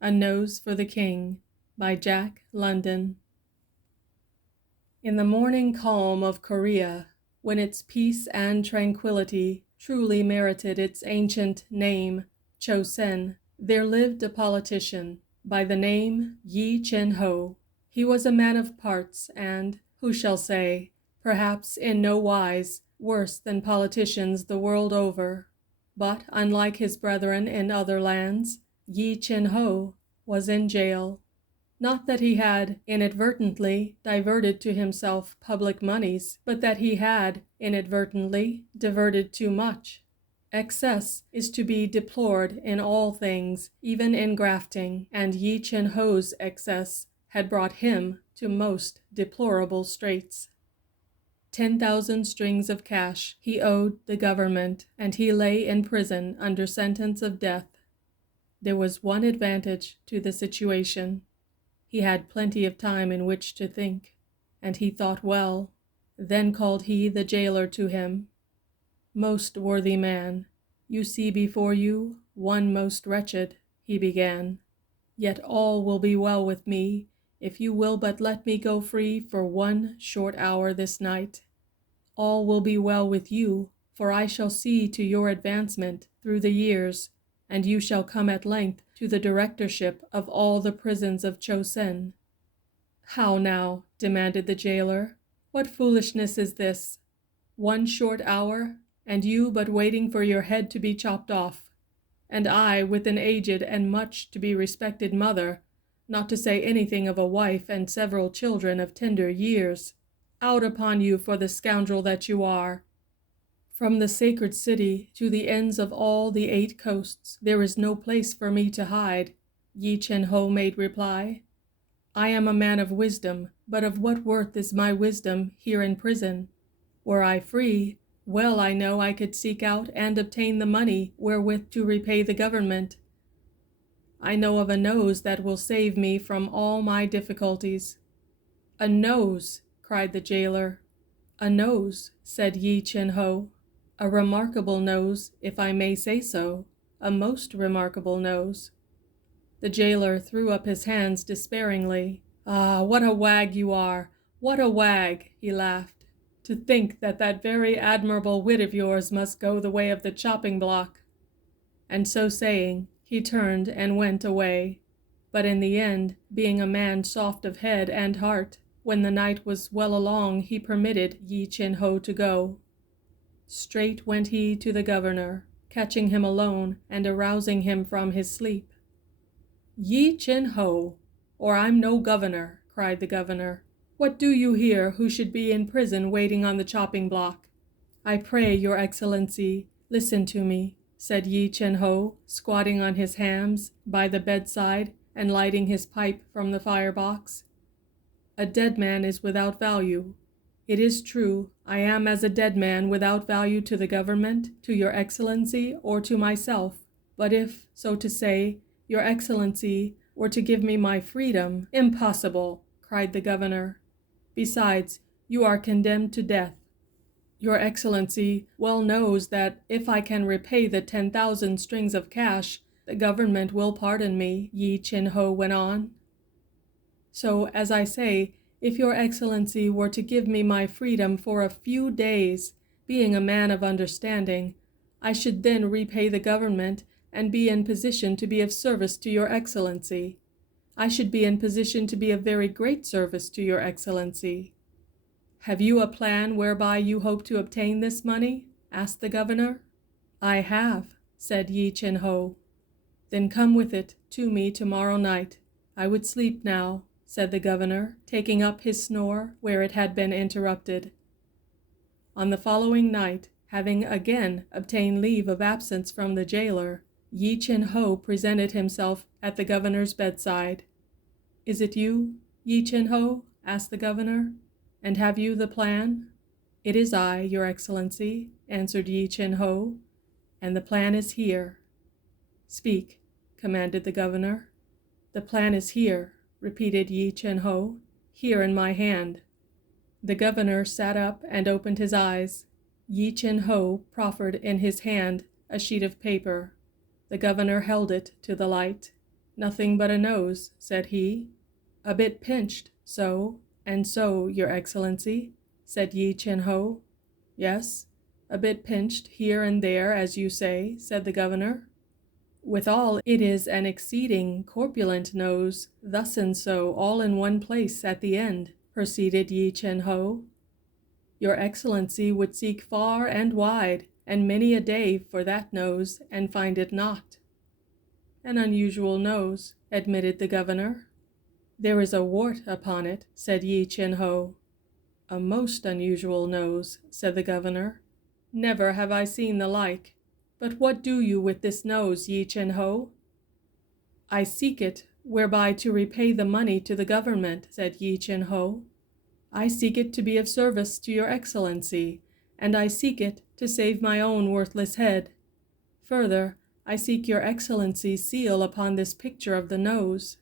A Nose for the King by Jack London. In the morning calm of Korea, when its peace and tranquility truly merited its ancient name, Chosen, there lived a politician by the name Yi Chin-ho. He was a man of parts and, who shall say, perhaps in no wise worse than politicians the world over. But, unlike his brethren in other lands, Yi Chin-ho was in jail. Not that he had inadvertently diverted to himself public moneys, but that he had inadvertently diverted too much. Excess is to be deplored in all things, even in grafting, and Yi Chin-ho's excess had brought him to most deplorable straits. 10,000 strings of cash he owed the government, and he lay in prison under sentence of death. There was one advantage to the situation. He had plenty of time in which to think, and he thought well. Then called he the jailer to him. "Most worthy man, you see before you one most wretched," he began. "Yet all will be well with me, if you will but let me go free for 1 short hour this night. All will be well with you, for I shall see to your advancement through the years, and you shall come at length to the directorship of all the prisons of Chosen." "How now?" demanded the jailer. "What foolishness is this? 1 short hour, and you but waiting for your head to be chopped off, and I with an aged and much to be respected mother, not to say anything of a wife and several children of tender years. Out upon you for the scoundrel that you are! From the sacred city to the ends of all the 8 coasts, there is no place for me to hide," Yi Chin-ho made reply. "I am a man of wisdom, but of what worth is my wisdom here in prison? Were I free, well I know I could seek out and obtain the money wherewith to repay the government. I know of a nose that will save me from all my difficulties." "A nose!" cried the jailer. "A nose," said Yi Chin-ho. "A remarkable nose, if I may say so, a most remarkable nose." The jailer threw up his hands despairingly. "Ah, what a wag you are! What a wag!" he laughed. "To think that that very admirable wit of yours must go the way of the chopping block." And so saying, he turned and went away. But in the end, being a man soft of head and heart, when the night was well along he permitted Yi Chin-ho to go. Straight went he to the governor, catching him alone and arousing him from his sleep. "Yi Chin-ho, or I'm no governor," cried the governor. "What do you here who should be in prison waiting on the chopping block?" "I pray your excellency, listen to me," said Yi Chin-ho, squatting on his hams by the bedside and lighting his pipe from the firebox. "A dead man is without value. It is true, I am as a dead man without value to the government, to your excellency, or to myself. But if, so to say, your excellency were to give me my freedom—" "Impossible!" cried the governor. "Besides, you are condemned to death. Your excellency well knows that if I can repay the 10,000 strings of cash, the government will pardon me," Yi Chin-ho went on. "So, as I say, if your excellency were to give me my freedom for a few days, being a man of understanding, I should then repay the government and be in position to be of service to your excellency. I should be in position to be of very great service to your excellency." "Have you a plan whereby you hope to obtain this money?" asked the governor. "I have," said Yi Chin-ho. "Then come with it to me tomorrow night. I would sleep now," said the governor, taking up his snore where it had been interrupted. On the following night, having again obtained leave of absence from the jailer, Yi Chin-ho presented himself at the governor's bedside. "Is it you, Yi Chin-ho?" asked the governor. "And have you the plan?" "It is I, your excellency," answered Yi Chin-ho, "and the plan is here." "Speak," commanded the governor. "The plan is here," repeated Yi Chin-ho, "here in my hand." The governor sat up and opened his eyes. Yi Chin-ho proffered in his hand a sheet of paper. The governor held it to the light. "Nothing but a nose," said he. "A bit pinched, so and so, your Excellency," said Yi Chin-ho. "Yes, a bit pinched here and there, as you say," said the governor. "Withal, it is an exceeding corpulent nose, thus and so, all in one place at the end," proceeded Yi Chin-ho. "Your Excellency would seek far and wide, and many a day for that nose, and find it not." "An unusual nose," admitted the governor. "There is a wart upon it," said Yi Chin-ho. "A most unusual nose," said the governor. "Never have I seen the like. But what do you with this nose, Yi Chin-ho?" "I seek it whereby to repay the money to the government," said Yi Chin-ho. "I seek it to be of service to your Excellency, and I seek it to save my own worthless head. Further, I seek your Excellency's seal upon this picture of the nose."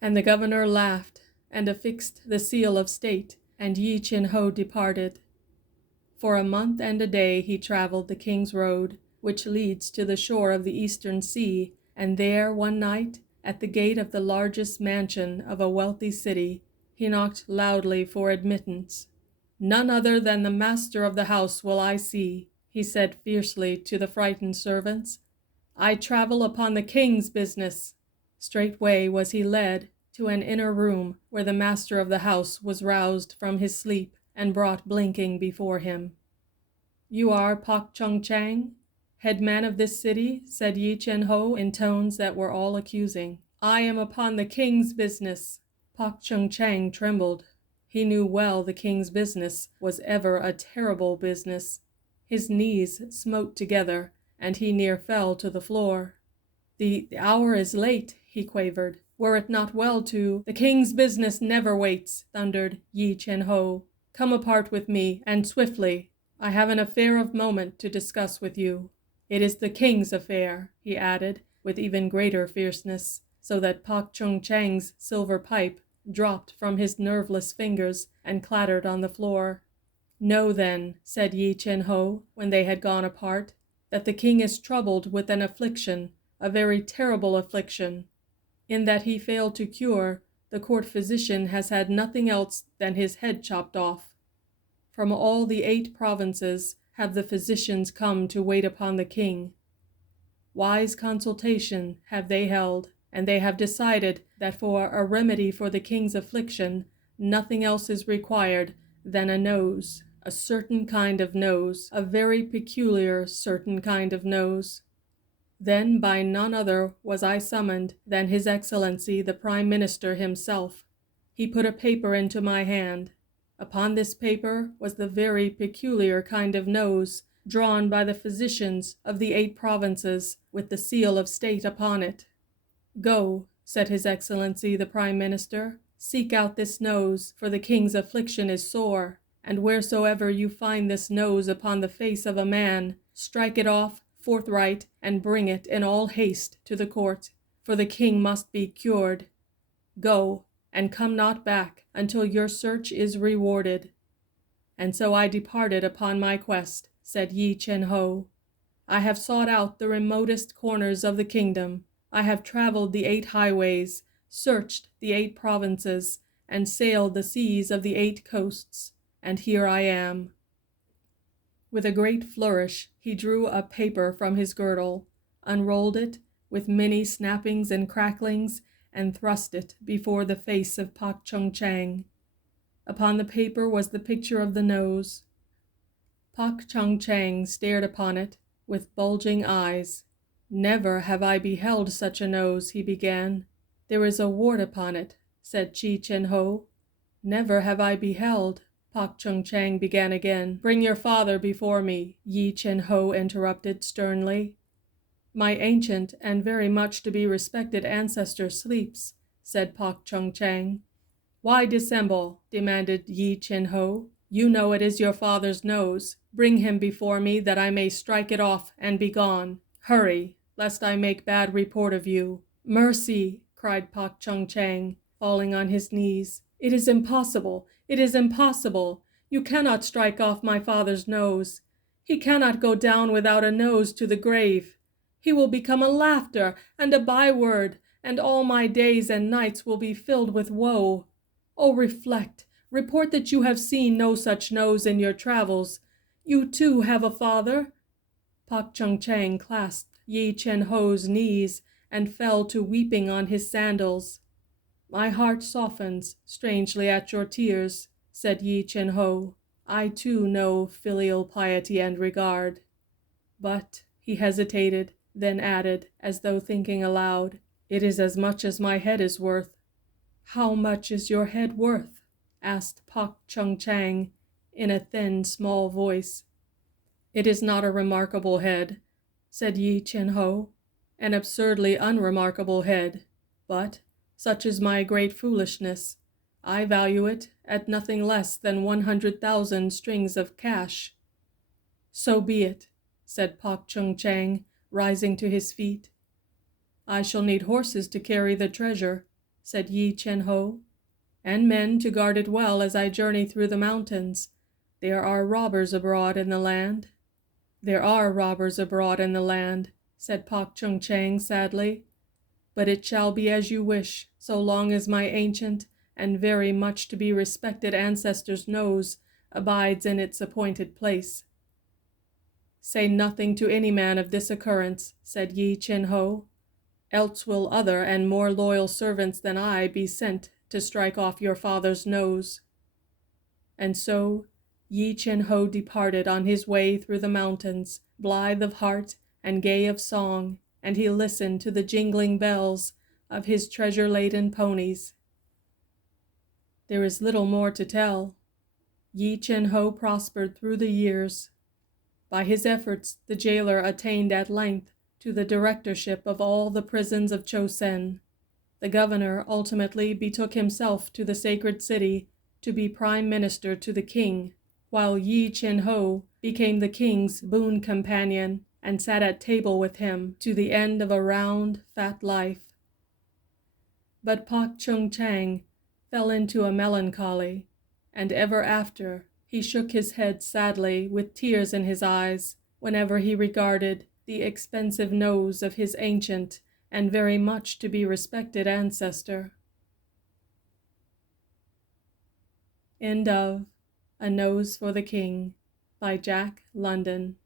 And the governor laughed, and affixed the seal of state, and Yi Chin-ho departed. For a month and a day he traveled the King's Road, which leads to the shore of the Eastern Sea, and there, one night, at the gate of the largest mansion of a wealthy city, he knocked loudly for admittance. "None other than the master of the house will I see," he said fiercely to the frightened servants. "I travel upon the king's business." Straightway was he led to an inner room, where the master of the house was roused from his sleep and brought blinking before him. "You are Pak Chung Chang, head man of this city?" said Yi Chin-ho in tones that were all accusing. "I am upon the king's business." Pak Chung Chang trembled. He knew well the king's business was ever a terrible business. His knees smote together, and he near fell to the floor. The hour is late," he quavered. "Were it not well to—" "The king's business never waits," thundered Yi Chin-ho. "Come apart with me, and swiftly. I have an affair of moment to discuss with you. It is the king's affair," he added, with even greater fierceness, so that Pak Chung Chang's silver pipe dropped from his nerveless fingers and clattered on the floor. "Know then," said Yi Chin-ho, when they had gone apart, "that the king is troubled with an affliction, a very terrible affliction. In that he failed to cure, the court physician has had nothing else than his head chopped off. From all the 8 provinces have the physicians come to wait upon the king. Wise consultation have they held, and they have decided that for a remedy for the king's affliction, nothing else is required than a nose, a certain kind of nose, a very peculiar certain kind of nose. Then by none other was I summoned than His Excellency the Prime Minister himself. He put a paper into my hand. Upon this paper was the very peculiar kind of nose drawn by the physicians of the 8 provinces, with the seal of state upon it. "Go," said His Excellency the Prime Minister, "seek out this nose, for the king's affliction is sore, and wheresoever you find this nose upon the face of a man, strike it off forthright, and bring it in all haste to the court, for the king must be cured. Go, and come not back until your search is rewarded." And so I departed upon my quest, said Yi Chin-ho. I have sought out the remotest corners of the kingdom. I have traveled the 8 highways, searched the 8 provinces, and sailed the seas of the 8 coasts, and here I am. With a great flourish, he drew a paper from his girdle, unrolled it, with many snappings and cracklings, and thrust it before the face of Pak Chung Chang. Upon the paper was the picture of the nose. Pak Chung Chang stared upon it with bulging eyes. "Never have I beheld such a nose," he began. "There is a wart upon it," said Yi Chin-ho. "Never have I beheld—" Pak Chung Chang began again. "Bring your father before me," Yi Chin-ho interrupted sternly. "My ancient and very much to be respected ancestor sleeps," said Pak Chung Chang. "Why dissemble?" demanded Yi Chin-ho. "You know it is your father's nose. Bring him before me that I may strike it off and be gone. Hurry, lest I make bad report of you." "Mercy!" cried Pak Chung Chang, falling on his knees. "It is impossible! It is impossible! You cannot strike off my father's nose. He cannot go down without a nose to the grave. He will become a laughter and a byword, and all my days and nights will be filled with woe. Oh, reflect, report that you have seen no such nose in your travels. You too have a father." Pak Chung Chang clasped Yi Chen Ho's knees and fell to weeping on his sandals. "My heart softens strangely at your tears," said Yi Chen Ho. "I too know filial piety and regard. But," he hesitated, then added, as though thinking aloud, "it is as much as my head is worth." "How much is your head worth?" asked Pak Chung Chang in a thin, small voice. "It is not a remarkable head," said Yi Chen Ho, "an absurdly unremarkable head, but such is my great foolishness. I value it at nothing less than 100,000 strings of cash." "So be it," said Pak Chung Chang, rising to his feet. "I shall need horses to carry the treasure," said Yi Chen Ho, "and men to guard it well as I journey through the mountains. There are robbers abroad in the land." "There are robbers abroad in the land," said Pak Chung Chang sadly, "but it shall be as you wish, so long as my ancient and very much to be respected ancestor's nose abides in its appointed place." "Say nothing to any man of this occurrence," said Yi Chen Ho, "else will other and more loyal servants than I be sent to strike off your father's nose." And so Yi Chen Ho departed on his way through the mountains, blithe of heart and gay of song, and he listened to the jingling bells of his treasure-laden ponies. There is little more to tell. Yi Chen Ho prospered through the years. By his efforts, the jailer attained at length to the directorship of all the prisons of Chosen. The governor ultimately betook himself to the sacred city to be prime minister to the king, while Yi Chen Ho became the king's boon companion and sat at table with him to the end of a round, fat life. But Pak Chung Chang fell into a melancholy, and ever after he shook his head sadly with tears in his eyes whenever he regarded the expensive nose of his ancient and very much to be respected ancestor. End of A Nose for the King by Jack London.